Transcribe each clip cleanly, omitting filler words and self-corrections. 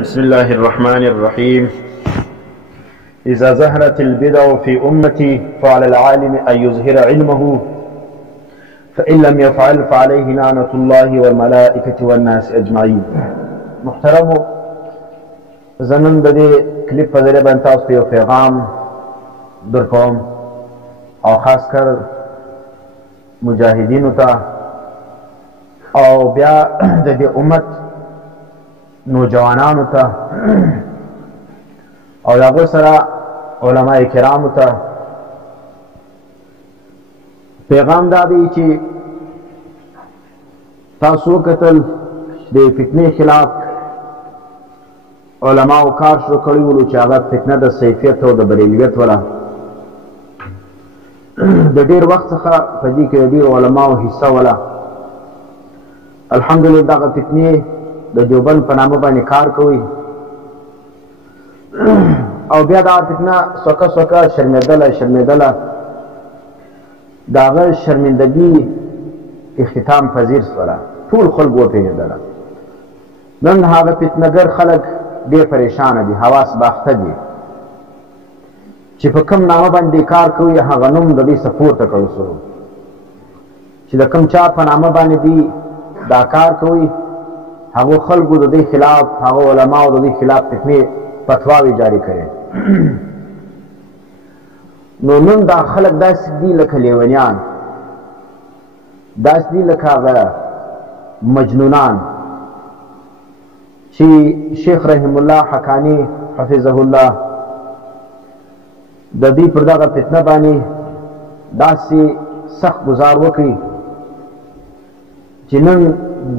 بسم الله الرحمن الرحيم. إذا ظهرت البدع في أمتي فعلى العالم أن يظهر علمه فإن لم يفعل فعليه لعنة الله والملائكة والناس أجمعين. محترم زنن د دې کلیپ په ذریعه باندې تاسو ته یو پیغام درکوم او خاص کر مجاهدینو ته او بیا د دې امت نوجوانانو ته او هغه سره علماء کرامو ته پیغام دا دی چې تاسو کتل د فتنې خلاف علماء کار شروع کړی ولو چې هغه فتنه د سیفیت او د بریلیت ولا د ډیر وخت څخه په دې کې ډیر علماء حصہ ولا الحمدلله دغه فتنې د دیوبند په نامه باندې کار کوي او بیا دا فتنه سوکه سوکه شرمېدله داغه شرمندگی اختتام پذیر سوله ټول خلک وپېژندله. نن هغه فتنهګر خلک ډېر پریشانه دي، حواس باخته دي چې په کوم نامه باندې کار کوي هغه نوم د دې سپورته کړو سو چې د کوم چا په نامه باندې دي دا کار کوي هغه خلکو د دې خلاف هغه علماء د دې خلاف فتنې فتواوې جاری کړي. نو نن دا خلک داسې دي لکه لیونیان، داسې دي لکه هغه مجنونان چې شیخ رحم الله حقانی حفظه الله د دې پر دغه فتنه باندې داسې سخت گزار وکړي چې نن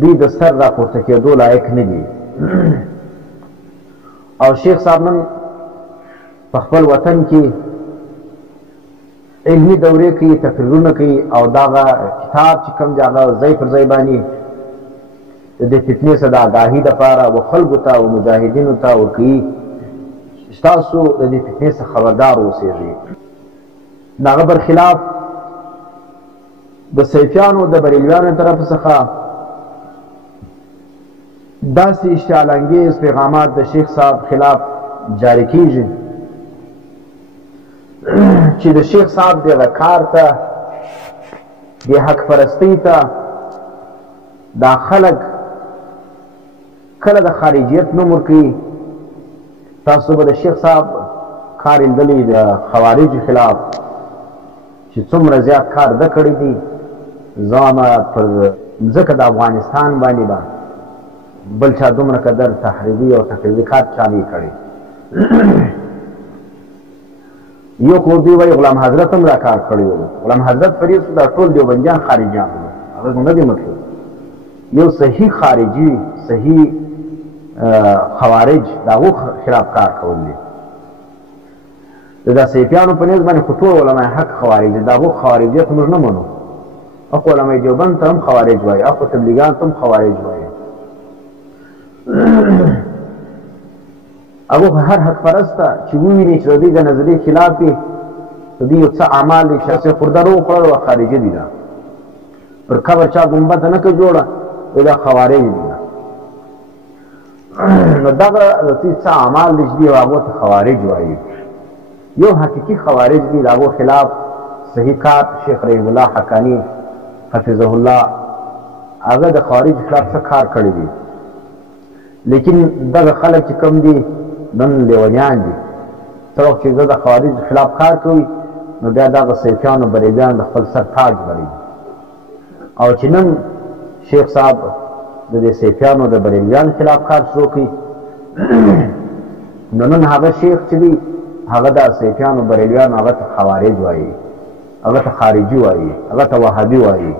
دوی د سر راپورته کېدو لایق نه دي. او شیخ صاحب نن په خپل وطن کې علمي دورې کوي، تقریرونه کوي او دغه کتاب چې کوم دی هغه ځای پر ځای باندې د دې فتنې څخه د آګاهي دپاره و خلکو ته او مجاهدینو ته ورکوي چې تاسو د دې فتنې څخه خبردار اوسېږئ. د هغه برخلاف د سیفیانو د بریلیانو طرف څخه داسې اشتعال انګیز پیغامات د شیخ صاحب خلاف جاری کیږي چې د شیخ صاحب دغه کار ته د حق پرستی ته دا خلک کله د خارجیت نوم ورکوي. تاسو به د شیخ صاحب کار لیدلی د خوارجو خلاف چې څومره زیات کار ده کړی دي. زما پر ځکه د افغانستان باندې به بل چا دومره قدر تحریبي او تقریبي کار چا نه کړی. یو خو دوی وایي غلام حضرت هم دا کار کړی و. غلام حضرت فریض دا ټول دیوبندیان خارجیان وو، هغه نه دی مطلب. یو صحیح خارجي صحیح خوارج د هغو خلاف کار کول دي. د دا سیفیانو په نیز باندې خو ټول علما حق خوارج دي، د هغو خوارجیت موږ نه منو. اخو علما دیوبند ته هم خوارج وایي، اخو تبلیغان ته هم خوارج وایي. هغه هر حق پرسته چې وویني چې د دې د نظریې خلاف دي، د دې یو څه اعمال دي چې هسې خردرو وخوړل او خارجي دي. دا پر قبر چا ګنبد نه که جوړه دا خوارج دي. نو دغه د دې څه اعمال دي چې دي هغو ته خوارج وایي. یو حقیقي خوارج دي، د هغو خلاف صحیح کار شیخ رحیم الله حقانی حفظه الله هغه د خوارج خلاف څه کار کړی دي. لیکن دغه خلک چې کوم دي نن لیونیان دي. څه وخت چې د خوارج خلاف کار کوي نو بیا دغه سیفیان او بریلیان د خپل سر تاج بری. او چې نن شیخ صاحب د دې سیفیانو د بریلیان خلاف کار شروع کړي نو نن هغه شیخ چې دی هغه د سیفیانو بریلیان هغه ته خوارج وایي، هغه ته خارجي وایي، هغه ته وهابي وایي.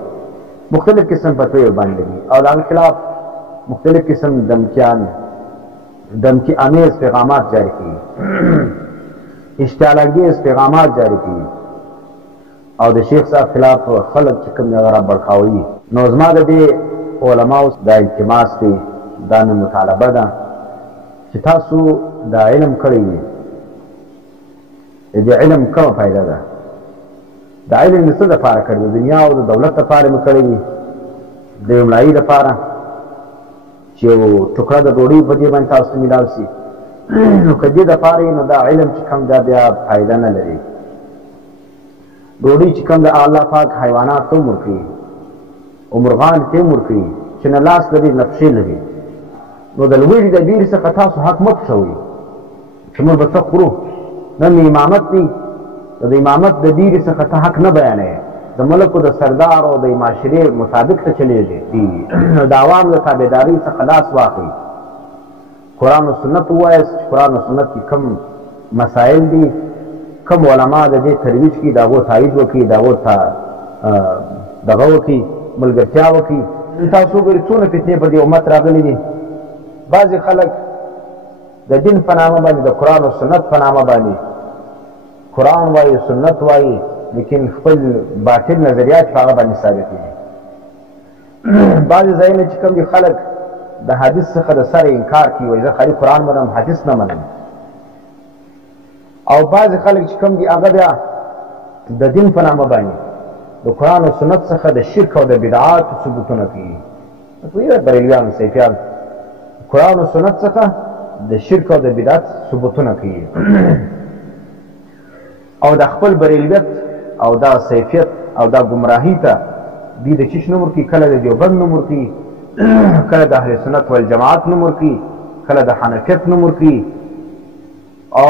مختلف قسم فتوی باندې دي او د هغه خلاف مختلف قسم دمکی امیز پیغامات جاری کی، اشتعال انگیز پیغامات جاری کی او د شیخ صاحب خلاف خلک چې کوم هغه را بړکاوي. نو زما د دې علماو دا التماس دی، دا مې مطالبه ده چې تاسو دا علم کړی وي. د دې علم کومه فایده ده؟ د علم د څه دپاره کړی؟ د دنیا او د دولت دپاره مې کړی وي، د املایي دپاره چې یو ټوکړه د ډوډۍ په دې باندې تاسو ته میلاو شي نو که دې دپاره نو دا علم چې کوم دا بیا فایده نه لري. ډوډۍ چې کوم د الله پاک حیوانات ته هم ورکوي او مرغان ته هم ورکوي چې نه لاس لري نه پښې لري. نو د لوږې د ډېرې څخه تاسو حق مه پټوئ چې موږ به څه خورو. نن امامت دی، د امامت د ډېرې څخه ته حق نه بیانوې، د ملکو د سردار او د معاشرې مطابق ته چلېږي. نو د عوام د تابعدارۍ څخه لاس واخلئ. قرآن و سنت ووایاست چې قرآن و سنت کې کوم مسایل دي، کوم علما د دې ترویج کړي، د هغو تایید وکړي، د هغو ته دغه وکړي، ملګرتیا وکړي. تاسو وګورئ څونه فتنې په دې امت راغلي دي. بعضې خلک د دین په نامه باندې د قرآن و سنت په نامه باندې قرآن وایي سنت وایي لیکن خپل باطل نظریات په هغه باندې ثابتېږي. بعضې ځایونه چې کوم دي خلک د حدیث څخه د سره انکار کوي، وایي زه خالي قرآن منم حدیث نه منم. او بعضې خلک چې کوم دي هغه بیا د دین په نامه باندې د قرآن و سنت څخه د شرک او د بدعاتو ثبوتونه کوي. پوهېږئ بریلویان صیفیان قرآن و سنت څخه د شرک او د بدعت ثبوتونه کوي او د خپل بریلویت او دا صیفیت او دا گمراهی ته دوی د چیش نوم ورکوي، کله د دیوبند نوم ورکوي، کله د اهل سنت والجماعت نوم ورکوي، کله د حنفیت نوم ورکوي، او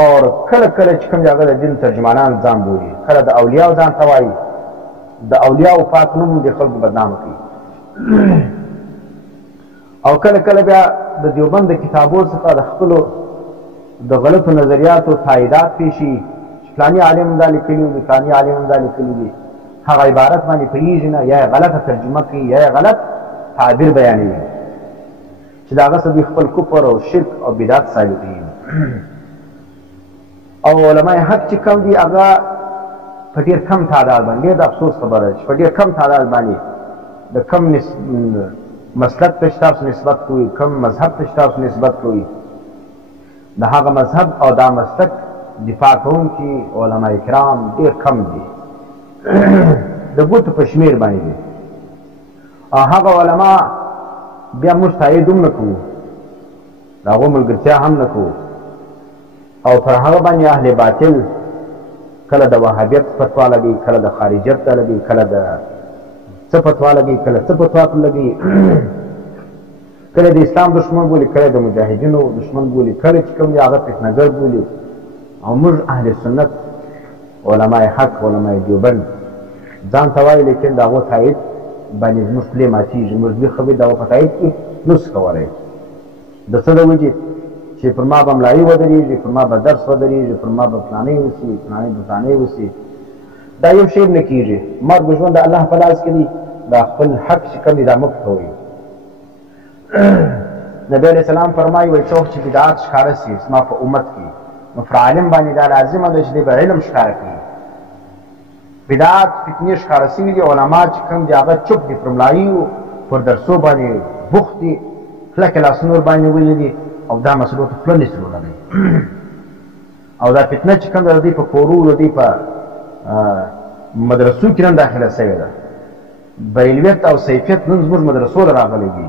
کله کله چې کوم هغه د دین ترجمانان ځان بولي، کله د اولیاو ځان ته وایي، د اولیاو پاک نوم د خلکو بدنامه کوي. او کله کله بیا د دیوبند د کتابو څخه د خپلو د غلطو نظریاتو تاییدات پیشي چې فلاني عالم دا لیکلي دي، فلاني عالم دا لیکلي دي، هغه عبارت باندې پوهېږي نه، یا یې غلطه ترجمه کوي یا یې غلط تعبیر بیانوي چې د هغه څه دوی خپل کفر او شرک او بدعت ثابتوي. او علماء حق چې کوم دي هغه په ډېر کم تعداد باندې، ډېر د افسوس خبره ده چې په ډېر کم تعداد باندې د کم مسلک ته چې تاسو نسبت کوئ، کم مذهب ته چې تاسو نسبت کوئ، د هغه مذهب او دا مسلک دفاع کوونکي علماء کرام ډېر کم دي، د ګوتو په شمېر باندې دي. او هغه علما بیا موږ تایید هم نه کوو، د هغو ملګرتیا هم نه کوو، او پر هغه باندې اهل باطل کله د وهابیت فتوا لګوي، کله د خارجیت ته لګوي، کله د څه فتوا لګوي، کله څه فتوا لګوي، کله د اسلام دشمن بولي، کله د مجاهدینو دشمن بولي، کله چې کوم دی هغه فتنهګر بولي. او موږ اهل سنت علماء حق علماء دیوبند ځان ته وایي، لیکن د هغو تایید باندې زموږ خولې ماتېږي، موږ دوی خبرې د هغو په تایید کې نسو کولی. د څه د وجې چې پر ما به ملایي ودرېږي، پر ما به درس ودرېږي، پر ما به فلانۍ وسي، فلانۍ به فلانۍ وسي. دا یو شی نه کېږي. مرګ ژوند د الله په لاس کې دی. دا خپل حق چې کوم دی دا مه پټوئ. نبی علیه السلام فرمایي وایي څوک چې بدعات ښکاره سي زما په امت کې، نو پر عالم باندې دا لازمه ده چې دی به علم ښکاره کړي. بدعات فتنې ښکاره سوي دي، علما چې کوم دي هغه چوپ دي، پر ملایي پر درسو باندې بوخت دي، کلکې لاسونه ورباندې نیولي دي او دا مسلو ته خوله نسي وړلی. او دا فتنه چې کوم ده د دوی په کورو د دوی په مدرسو کې نن داخله سوې ده. بریلویت او صیفیت نن زموږ مدرسو له راغلی دي،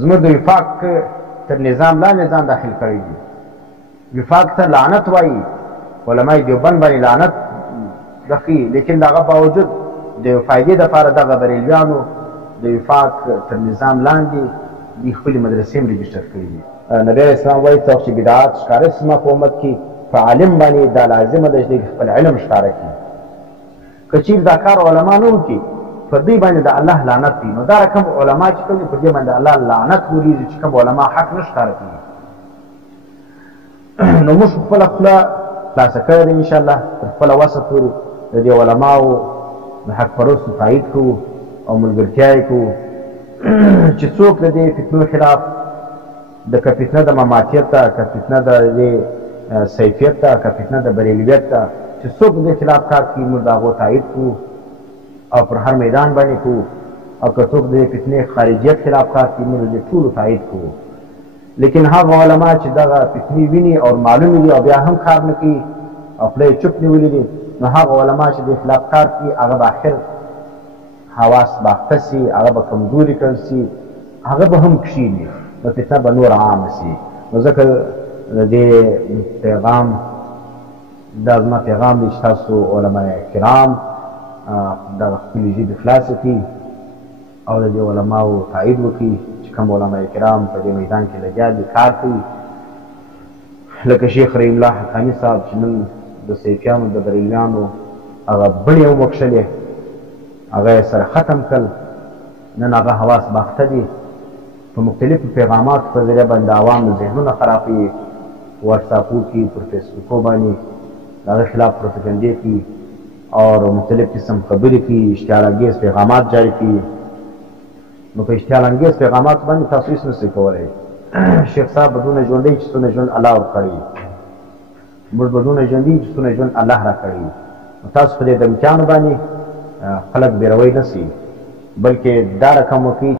زموږ د وفاق تر نظام لاندې ځان داخل کړی دي. وفاق ته لعنت وایي، علماء دیوبند باندې لعنت دخي، لیکن د هغه باوجود د یو فایدې دپاره دغه بریلویانو د وفاق تر نظام لاندې دوی خپلې مدرسې هم رجسټر کړي دي. نبی علیه السلام وایي څوک چې بدعات ښکاره سي زما په امت کې، په عالم باندې دا لازمه ده چې دوی خپل علم ښکاره کړي. که چېرې دا کار علما نه وکړي، پر دوی باندې د الله لعنت وي. نو دا رقم علما چې کوم دي پر دې باندې الله لعنت ورېږي چې کوم علما حق نه ښکاره کوي. نو موږ خپله خوله خلاصه کړې ده انشاءالله، تر خپله وسه پورې د دې علماو د حق پرستو تایید کوو او ملګرتیا یې کوو چې څوک د دې فتنو خلاف، که فتنه د مماتیت ته، که فتنه د دې صیفیت ته، که فتنه د بریلویت ته، چې څوک د دې خلاف کار کوي موږ د هغو تایید کوو او پر هر میدان باندې کوو. او که څوک د دې فتنې خارجیت خلاف کار کوي موږ د دې ټولو تایید کوو. لیکن هغه علما چې دغه فتنې ویني او معلومې دي او بیا هم کار نه کوي او خوله یې چوپ نیولي دي، نو هغه علما چې د خلاف کار کوي هغه به اخر حواس باخته سي، هغه به کمزوري کړل سي، هغه به هم کښېني، نو فتنه به نور عامه سي. نو ځکه د دې پیغام دا زما پیغام دی چې تاسو علما کرام د خپلې ژبې خلاصې کړي او د دې علماو تایید وکړي چې کوم علما کرام په دې میدان کې لګیا دي، کار کوي. لکه شیخ رحیم الله حقاني صاحب چې نن د صیفیانو د بریلیانو هغه بڼې هم وکښلې، هغه یې سره ختم کړل. نن هغه حواس باخته دي، په مختلفو پیغاماتو په ذریعه باندې عوام ذهنونه خرابوي، واتساپو کې، پر فیسبوکو باندې د هغه خلاف پروپاګنډې کوي او مختلف قسم خبرې کوي، اشتعال انګیز پیغامات جاری کوي. نو په اشتعال انګیز پیغاماتو باندې تاسو هېڅ نشئ کولی. شیخ صاحب بدونه ژوندی چې څونه ژوند الله ورکړی، موږ بدونه ژوندي چې څونه ژوند الله راکړی. نو تاسو په دې دمکیانو باندې خلک بېروی نه سي، بلکې دا رقم وکړي